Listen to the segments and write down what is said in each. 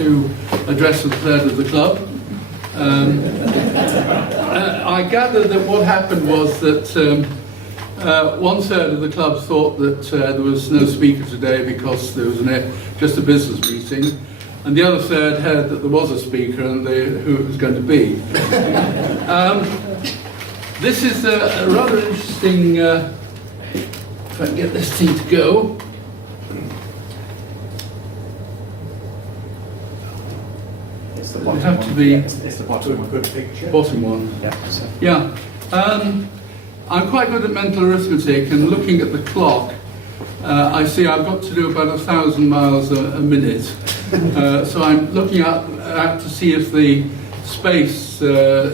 to address a third of the club. I gather that what happened was that one third of the club thought that there was no speaker today because there was just a business meeting, and the other third heard that there was a speaker and who it was going to be. This is a rather interesting, if I can get this thing to go. It's the It bottom would have one. to be It's the bottom one. Good picture. bottom one. Yeah. Yeah. I'm quite good at mental arithmetic, and looking at the clock, I see I've got to do about 1,000 miles a minute. So I'm looking out to see if the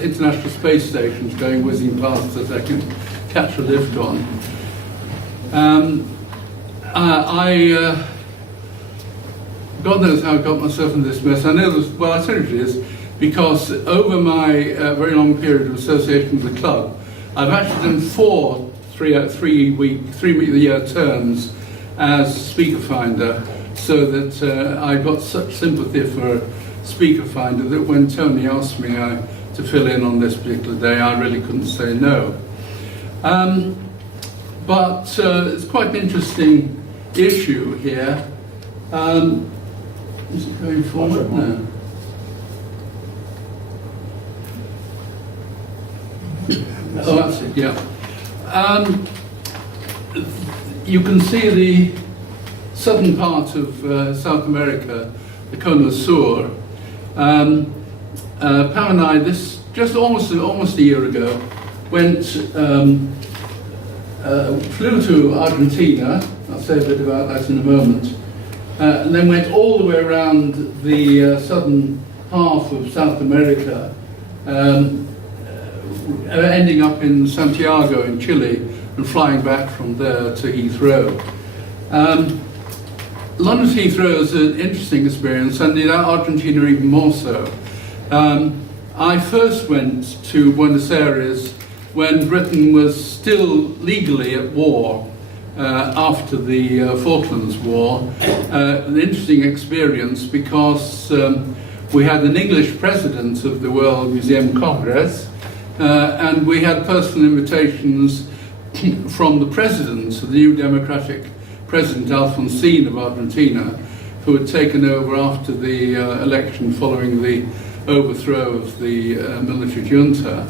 International Space Station is going whizzing past that I can catch a lift on. God knows how I got myself in this mess. I know this, well, I tell you it is, because over my very long period of association with the club, I've actually done 4 3-year terms as speaker finder, so that I got such sympathy for speaker finder that when Tony asked me to fill in on this particular day, I really couldn't say no. But it's quite an interesting issue here. Is it going forward? No. Oh, that's it, yeah. You can see the southern part of South America, the Cono Sur. Pam and I, this just almost a year ago, flew to Argentina. I'll say a bit about that in a moment. And then went all the way around the southern half of South America, ending up in Santiago in Chile and flying back from there to Heathrow. London Heathrow is an interesting experience, and in Argentina even more so. I first went to Buenos Aires when Britain was still legally at war after the Falklands War. An interesting experience because we had an English president of the World Museum Congress, and we had personal invitations from the president, the new democratic President Alfonsín of Argentina, who had taken over after the election following the overthrow of the military junta.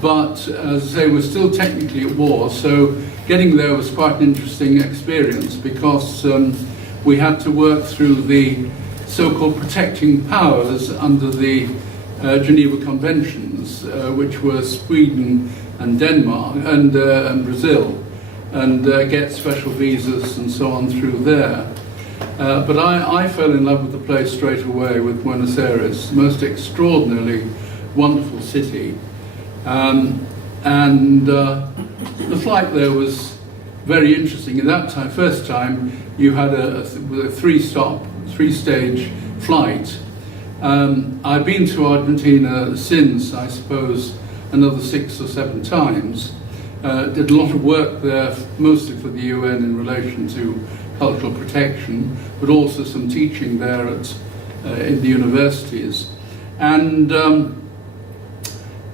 But as I say, we're still technically at war, so getting there was quite an interesting experience because we had to work through the so-called protecting powers under the Geneva Conventions, which were Sweden and Denmark and Brazil, and get special visas and so on through there. But I fell in love with the place straight away, with Buenos Aires, most extraordinarily wonderful city. The flight there was very interesting. At that time, first time, you had a 3-stage flight. I've been to Argentina since, I suppose, another 6 or 7 times. Did a lot of work there, mostly for the UN in relation to cultural protection, but also some teaching there in the universities. And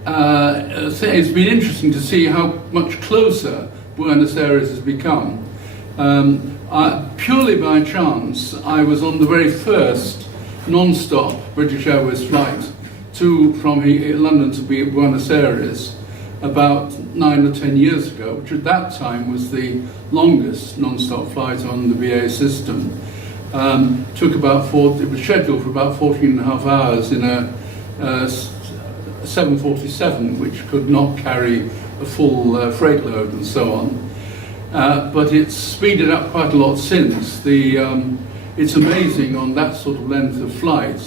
it's been interesting to see how much closer Buenos Aires has become. Purely by chance, I was on the very first non-stop British Airways flight from London to Buenos Aires about 9 or 10 years ago, which at that time was the longest non-stop flight on the BA system. It was scheduled for about 14 and a half hours in a 747, which could not carry a full freight load and so on. But it's speeded up quite a lot since. It's amazing on that sort of length of flight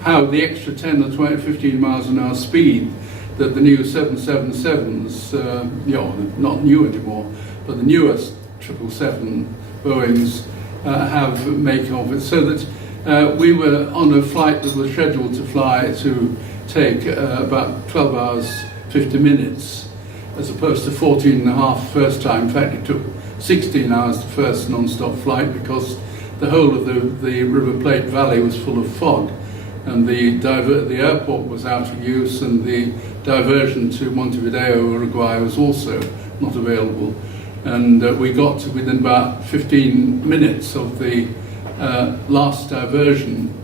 how the extra 10 or 20, 15 miles an hour speed that the new 777s, not new anymore, but the newest 777 Boeings make of it. So that we were on a flight that was scheduled to take about 12 hours, 50 minutes, as opposed to 14 and a half first time. In fact, it took 16 hours the first non-stop flight because the whole of the River Plate Valley was full of fog. and the airport was out of use, and the diversion to Montevideo, Uruguay, was also not available. And we got to within about 15 minutes of the last diversion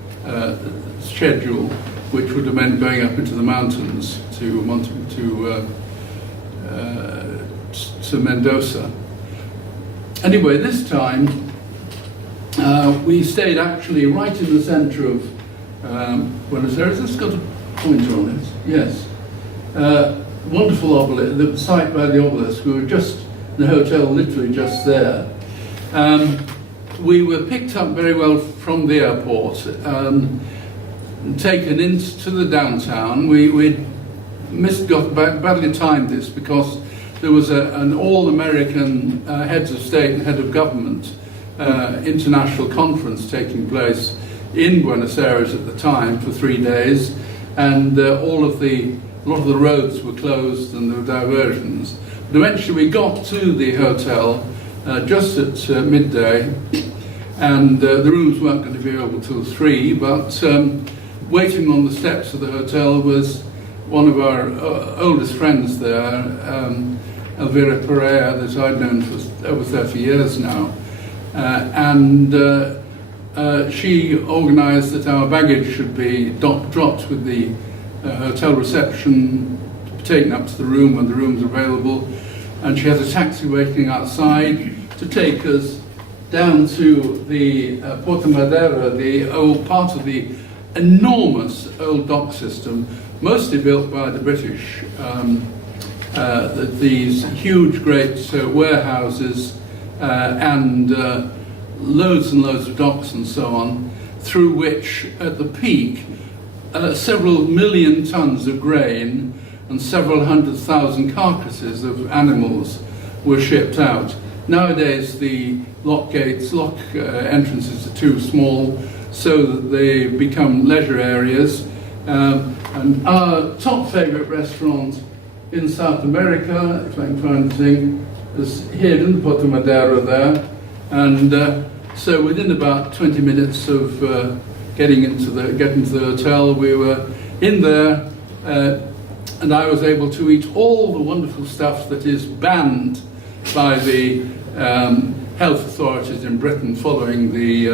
schedule, which would have meant going up into the mountains to Mendoza. Anyway, this time we stayed actually right in the center of Buenos Aires. It's got a pointer on it, yes. Wonderful obelisk, the site by the obelisk. We were just in the hotel, literally just there. We were picked up very well from the airport, taken into the downtown. We badly timed this because there was an all-American heads of state and head of government international conference taking place in Buenos Aires at the time for 3 days, and a lot of the roads were closed and there were diversions. But eventually we got to the hotel just at midday, and the rooms weren't going to be available till 3, but waiting on the steps of the hotel was one of our oldest friends there, Elvira Pereira, that I'd known for over 30 years now. She organised that our baggage should be dropped with the hotel reception, taken up to the room when the rooms were available, and she had a taxi waiting outside to take us down to the Puerto Madera, the old part of the enormous old dock system, mostly built by the British. These huge, great warehouses and loads and loads of docks and so on, through which, at the peak, several million tons of grain and several 100,000 carcasses of animals were shipped out. Nowadays, the lock entrances are too small, so that they become leisure areas. And our top favourite restaurant in South America, if I can find the thing, is here in Puerto Madera there. And so within about 20 minutes of getting to the hotel, we were in there, and I was able to eat all the wonderful stuff that is banned by the health authorities in Britain following the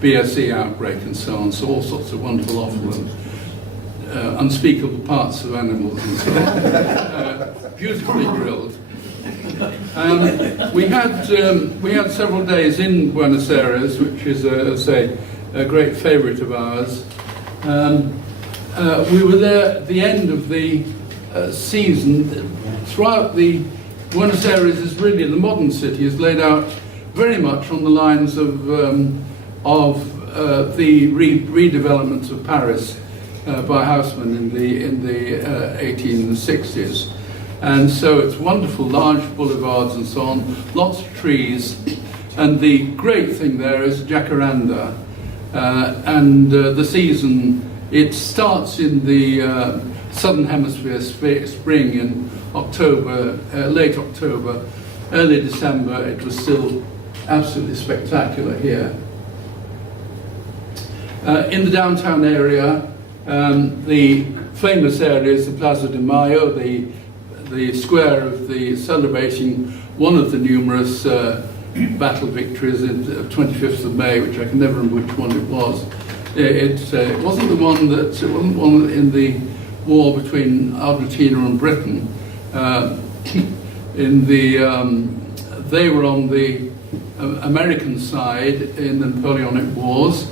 BSE outbreak and so on. So all sorts of wonderful offal, unspeakable parts of animals and so on, beautifully grilled. We had several days in Buenos Aires, which is, as I say, a great favourite of ours. We were there at the end of the season. Throughout Buenos Aires is really, the modern city is laid out very much on the lines of the redevelopment of Paris by Haussmann in the 1860s. And so it's wonderful, large boulevards and so on, lots of trees. And the great thing there is jacaranda. The season, it starts in the southern hemisphere spring in October, late October, early December. It was still absolutely spectacular here. In the downtown area, the famous area is the Plaza de Mayo, the square of celebrating one of the numerous battle victories of 25th of May, which I can never remember which one it was. It wasn't the one in the war between Argentina and Britain. They were on the American side in the Napoleonic Wars,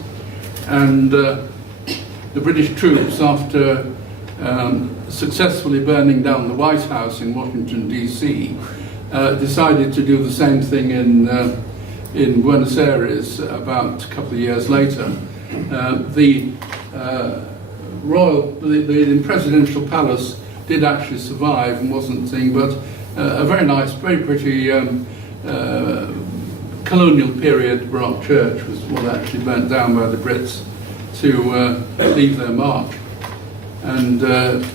and the British troops, after successfully burning down the White House in Washington, D.C., decided to do the same thing in Buenos Aires about a couple of years later. The presidential palace did actually survive and wasn't thing, but a very nice, very pretty colonial period Baroque church was what actually burnt down by the Brits to leave their mark, and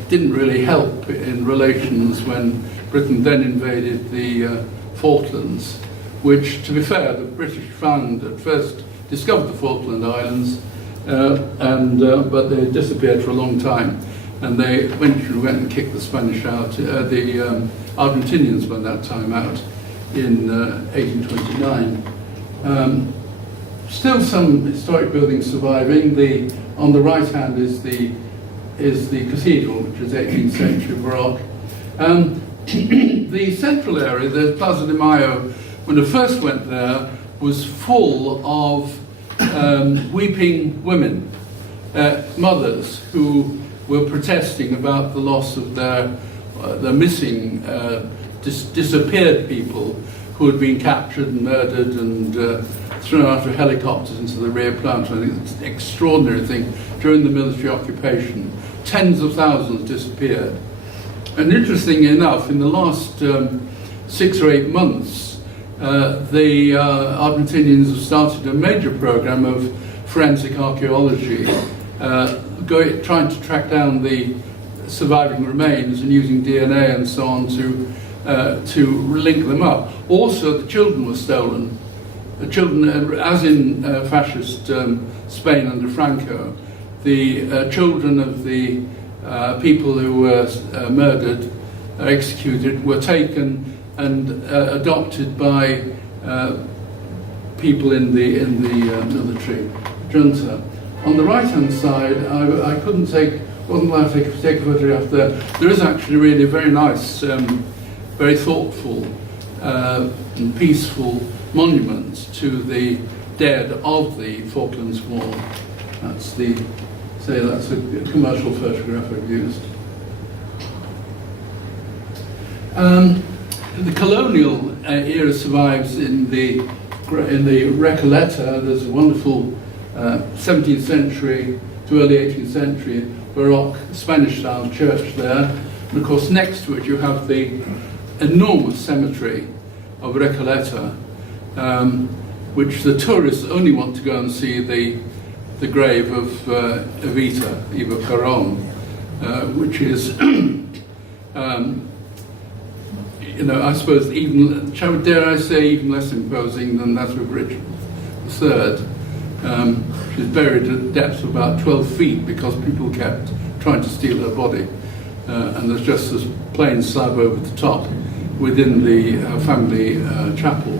didn't really help in relations when Britain then invaded the Falklands, which, to be fair, the British found at first, discovered the Falkland Islands, but they disappeared for a long time, and they eventually went and kicked the Spanish out, the Argentinians by that time out in 1829. Still some historic buildings surviving. On the right hand is the cathedral, which is 18th century Baroque. The central area, the Plaza de Mayo, when I first went there, was full of weeping women, mothers who were protesting about the loss of their missing, disappeared people who had been captured and murdered and thrown out of helicopters into the rear plant. I think it's an extraordinary thing. During the military occupation, tens of thousands disappeared. And interestingly enough, in the last 6 or 8 months, the Argentinians have started a major program of forensic archaeology, trying to track down the surviving remains and using DNA and so on to link them up. Also, the children were stolen. The children, as in fascist Spain under Franco, the children of the people who were murdered, executed, were taken and adopted by people in the military junta. On the right-hand side, I wasn't allowed to take a photograph there. There is actually really a very nice, very thoughtful and peaceful monument to the dead of the Falklands War. That's a commercial photograph I've used. The colonial era survives in the Recoleta. There's a wonderful 17th century to early 18th century Baroque Spanish-style church there. And of course, next to it you have the enormous cemetery of Recoleta, which the tourists only want to go and see the grave of Eva Perón, which is, I suppose dare I say, even less imposing than that of Richard III. She's buried at a depth of about 12 feet because people kept trying to steal her body. And there's just this plain slab over the top within the family chapel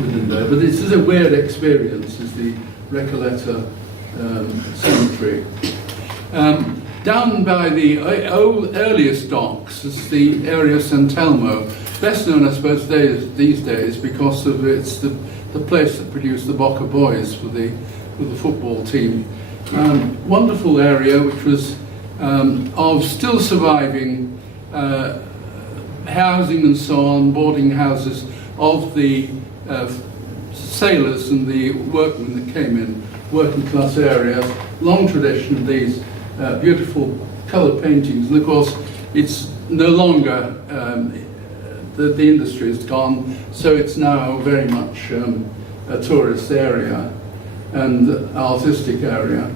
within there. But this is a weird experience, is the Recoleta cemetery. Down by the earliest docks is the area of San Telmo, best known, I suppose, these days because of it's the place that produced the Boca Boys for the football team. Wonderful area, which was of still surviving housing and so on, boarding houses of the sailors and the workmen that came in, working class areas. Long tradition of these beautiful colour paintings, and of course it's no longer, the industry is gone, so it's now very much a tourist area and artistic area.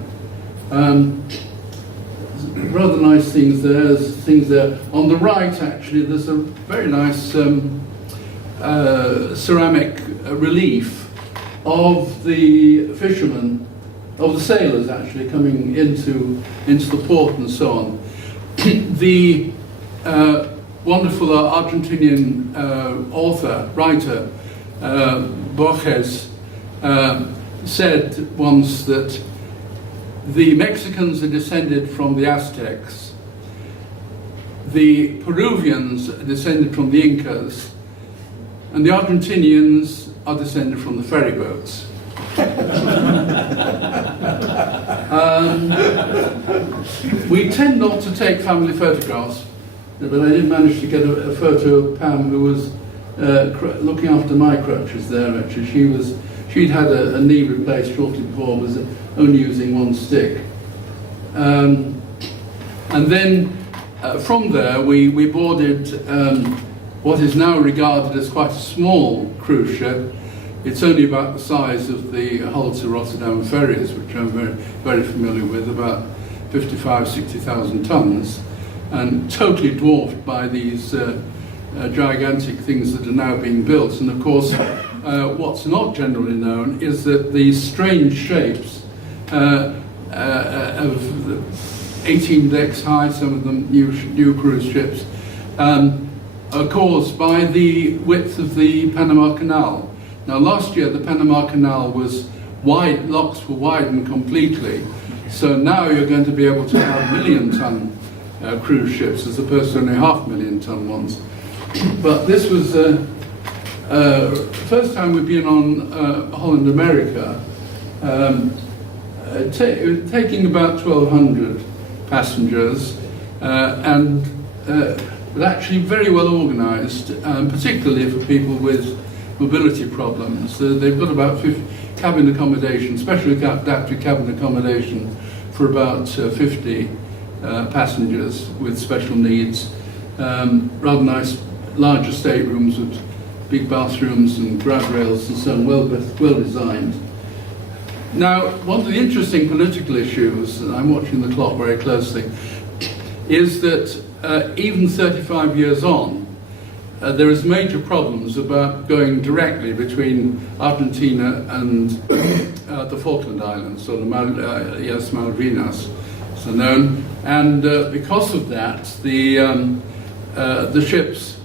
Rather nice things there. There's things there. On the right, actually, there's a very nice ceramic relief of the fishermen, of the sailors actually coming into the port and so on. The wonderful Argentinian writer, Borges, said once that the Mexicans are descended from the Aztecs, the Peruvians are descended from the Incas, and the Argentinians are descended from the ferry boats. We tend not to take family photographs, but I did manage to get a photo of Pam, who was looking after my crutches there. Actually, she'd had a knee replaced shortly before, was only using one stick. And then from there we boarded what is now regarded as quite a small cruise ship. It's only about the size of the Hull to Rotterdam ferries, which I'm very, very familiar with, about 60,000 tons, and totally dwarfed by these gigantic things that are now being built. And of course, what's not generally known is that these strange shapes of 18 decks high, some of them new cruise ships, are caused by the width of the Panama Canal. Now last year the Panama Canal was wide, locks were widened completely, so now you're going to be able to have million-ton cruise ships as opposed to only half-million-ton ones. But this was the first time we've been on Holland America, taking about 1,200 passengers, and but actually very well organised, particularly for people with mobility problems. They've got about 50 cabin accommodation, specially adapted cabin accommodation for about 50 passengers with special needs. Rather nice, larger staterooms with big bathrooms and grab rails and so on, well designed. Now, one of the interesting political issues, and I'm watching the clock very closely, is that even 35 years on, there is major problems about going directly between Argentina and the Falkland Islands, or the Malvinas, so known. And because of that, the ships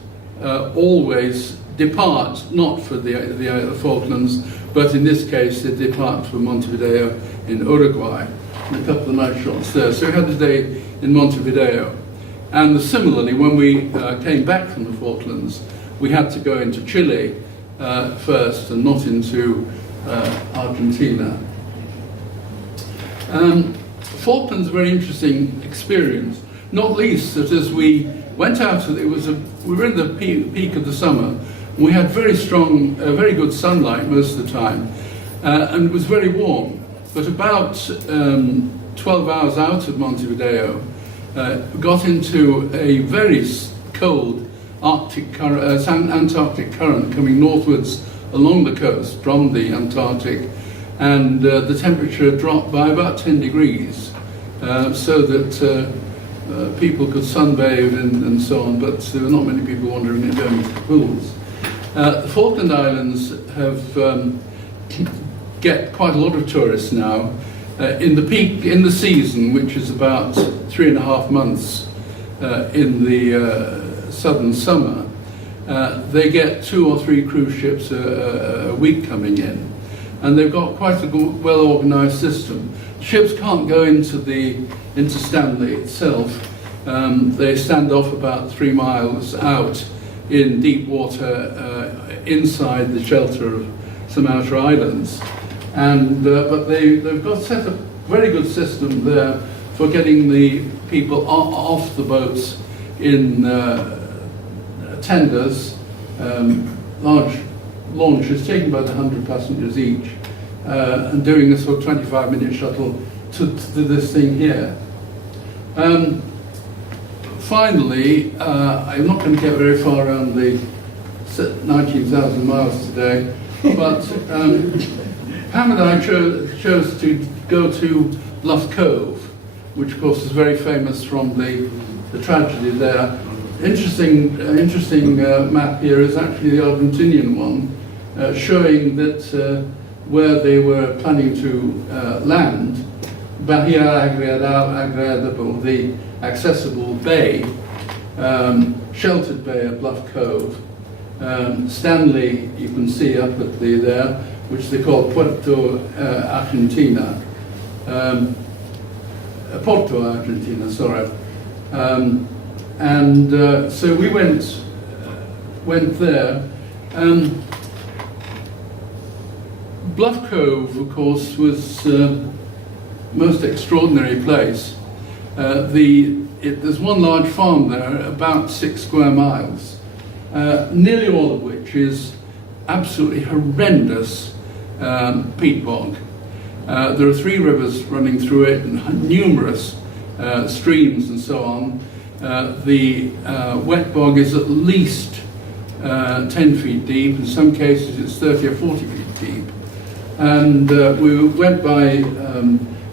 always depart, not for the Falklands, but in this case they depart for Montevideo in Uruguay, and a couple of night shots there. So we had a day in Montevideo. And similarly, when we came back from the Falklands, we had to go into Chile first and not into Argentina. Falklands is a very interesting experience, not least that as we went out, we were in the peak of the summer. We had very strong, very good sunlight most of the time, and it was very warm. But about 12 hours out of Montevideo, got into a very cold Antarctic current coming northwards along the coast from the Antarctic, and the temperature dropped by about 10 degrees, so that people could sunbathe and so on, but there were not many people wandering into the pools. The Falkland Islands get quite a lot of tourists now. In the season, which is about 3.5 months in the southern summer, they get 2 or 3 cruise ships a week coming in, and they've got quite a well-organised system. Ships can't go into Stanley itself. They stand off about 3 miles out in deep water inside the shelter of some outer islands. And but they've got set a very good system there for getting the people off the boats in tenders, large launches taking about 100 passengers each, and doing a sort of 25-minute shuttle to this thing here. Finally, I'm not going to get very far around the 19,000 miles today, but Pam and I chose to go to Bluff Cove, which of course is very famous from the tragedy there. Interesting map here is actually the Argentinian one, showing that where they were planning to land, Bahia Agradable, the accessible bay, sheltered bay at Bluff Cove. Stanley, you can see up at there, which they call Puerto Argentina. Porto Argentina, sorry. So we went there. Bluff Cove, of course, was most extraordinary place. There's one large farm there, about 6 square miles, nearly all of which is absolutely horrendous peat bog. There are 3 rivers running through it and numerous streams and so on. The wet bog is at least 10 feet deep. In some cases it's 30 or 40 feet deep. And we went by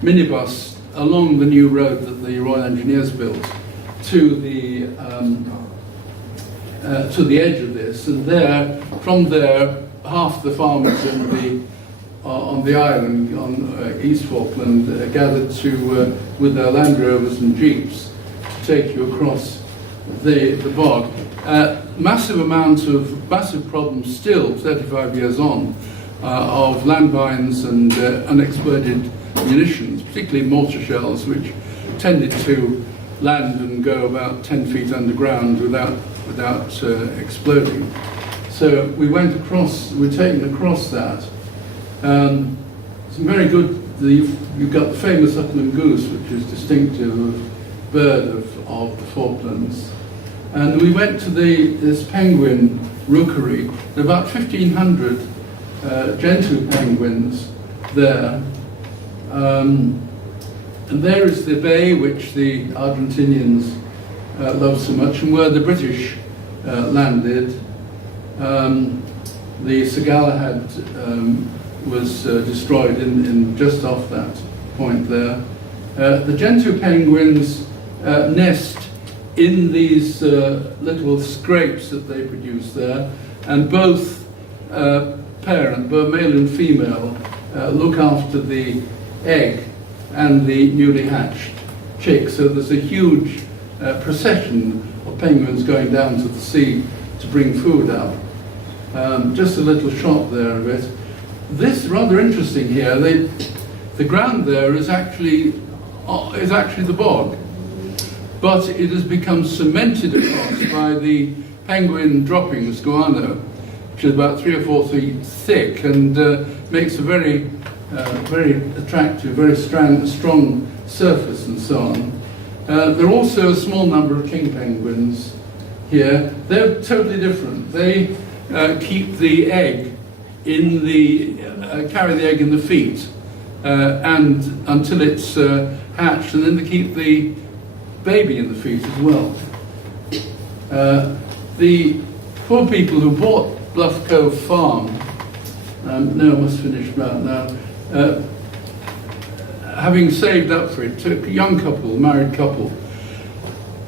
minibus along the new road that the Royal Engineers built to the edge of this, and from there half the farmers in the on the island, on East Falkland, gathered to, with their Land Rovers and Jeeps, to take you across the bog. Massive problems still, 35 years on, of landmines and unexploded munitions, particularly mortar shells, which tended to land and go about 10 feet underground without exploding. So we went across, we're taken across that. Some very good, you've got the famous upland goose, which is distinctive bird of the Falklands. And we went to this penguin rookery. There are about 1,500 gentoo penguins there. And there is the bay which the Argentinians love so much, and where the British landed. The Sagalahad was destroyed in just off that point there. The gentoo penguins nest in these little scrapes that they produce there, and both both male and female, look after the egg and the newly hatched chick. So there's a huge procession of penguins going down to the sea to bring food up. Just a little shot there of it. This is rather interesting here. The ground there is actually the bog, but it has become cemented across by the penguin droppings, guano, which is about 3 or 4 feet thick, and makes a very attractive, very strong surface and so on. There are also a small number of king penguins here. They're totally different. They keep the egg in carry the egg in the feet and until it's hatched, and then they keep the baby in the feet as well. The poor people who bought Bluff Cove Farm, no, I must finish about now, having saved up for it, took a young couple, married couple,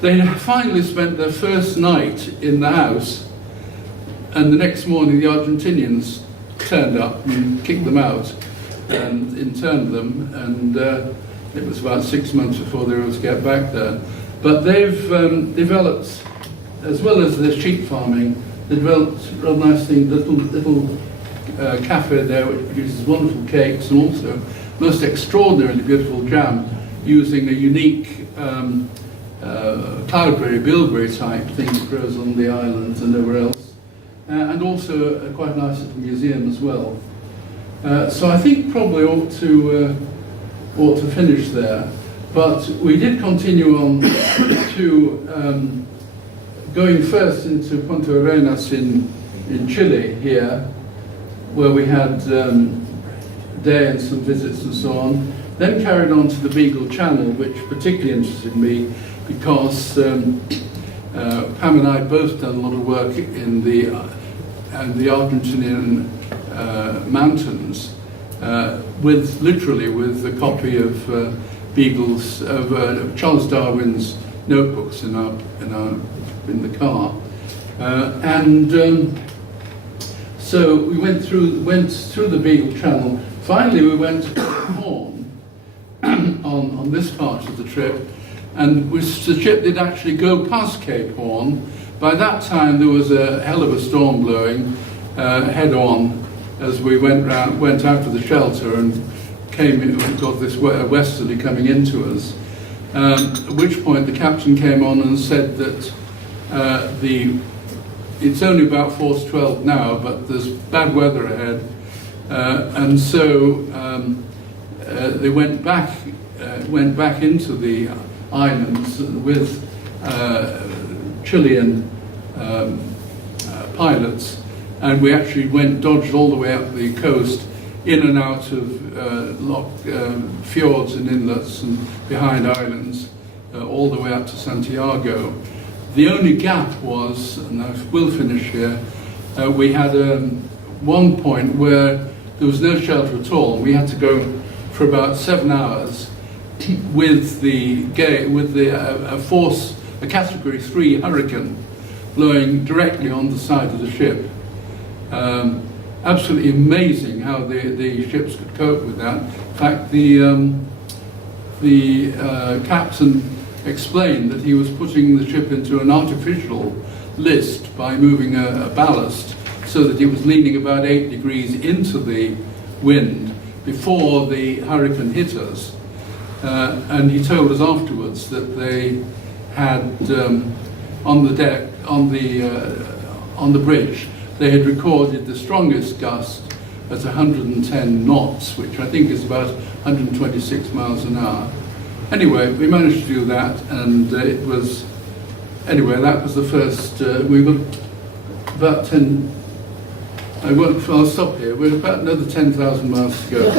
they finally spent their first night in the house, and the next morning the Argentinians turned up and kicked them out and interned them, and it was about 6 months before they were able to get back there. But they've developed, as well as the sheep farming, they developed a real nice thing, little cafe there which produces wonderful cakes and also most extraordinarily beautiful jam using a unique cloudberry, bilberry type thing that grows on the islands and everywhere else. And also quite a nice little museum as well. So I think probably ought to finish there. But we did continue on to going first into Punta Arenas in Chile here, where we had a day and some visits and so on. Then carried on to the Beagle Channel, which particularly interested me because Pam and I both done a lot of work in the Argentinian mountains, literally with a copy of Charles Darwin's notebooks in the car, so we went through the Beagle Channel. Finally, we went to Cape Horn on this part of the trip, and the ship did actually go past Cape Horn. By that time, there was a hell of a storm blowing head on as we went out of the shelter and got this westerly coming into us. At which point the captain came on and said that it's only about force 12 now, but there's bad weather ahead, and so they went back into the islands with Chilean pilots, and we actually dodged all the way up the coast, in and out of fjords and inlets and behind islands, all the way up to Santiago. The only gap was, and I will finish here, we had one point where there was no shelter at all. We had to go for about 7 hours with a Category 3 hurricane blowing directly on the side of the ship. absolutely amazing how the ships could cope with that. In fact, the captain explained that he was putting the ship into an artificial list by moving a ballast so that it was leaning about 8 degrees into the wind before the hurricane hit us. And he told us afterwards that they had on the deck, on the bridge, they had recorded the strongest gust at 110 knots, which I think is about 126 miles an hour. Anyway, we managed to do that, and it was, anyway, that was the first, we got about 10, I'll stop here, we're about another 10,000 miles to go.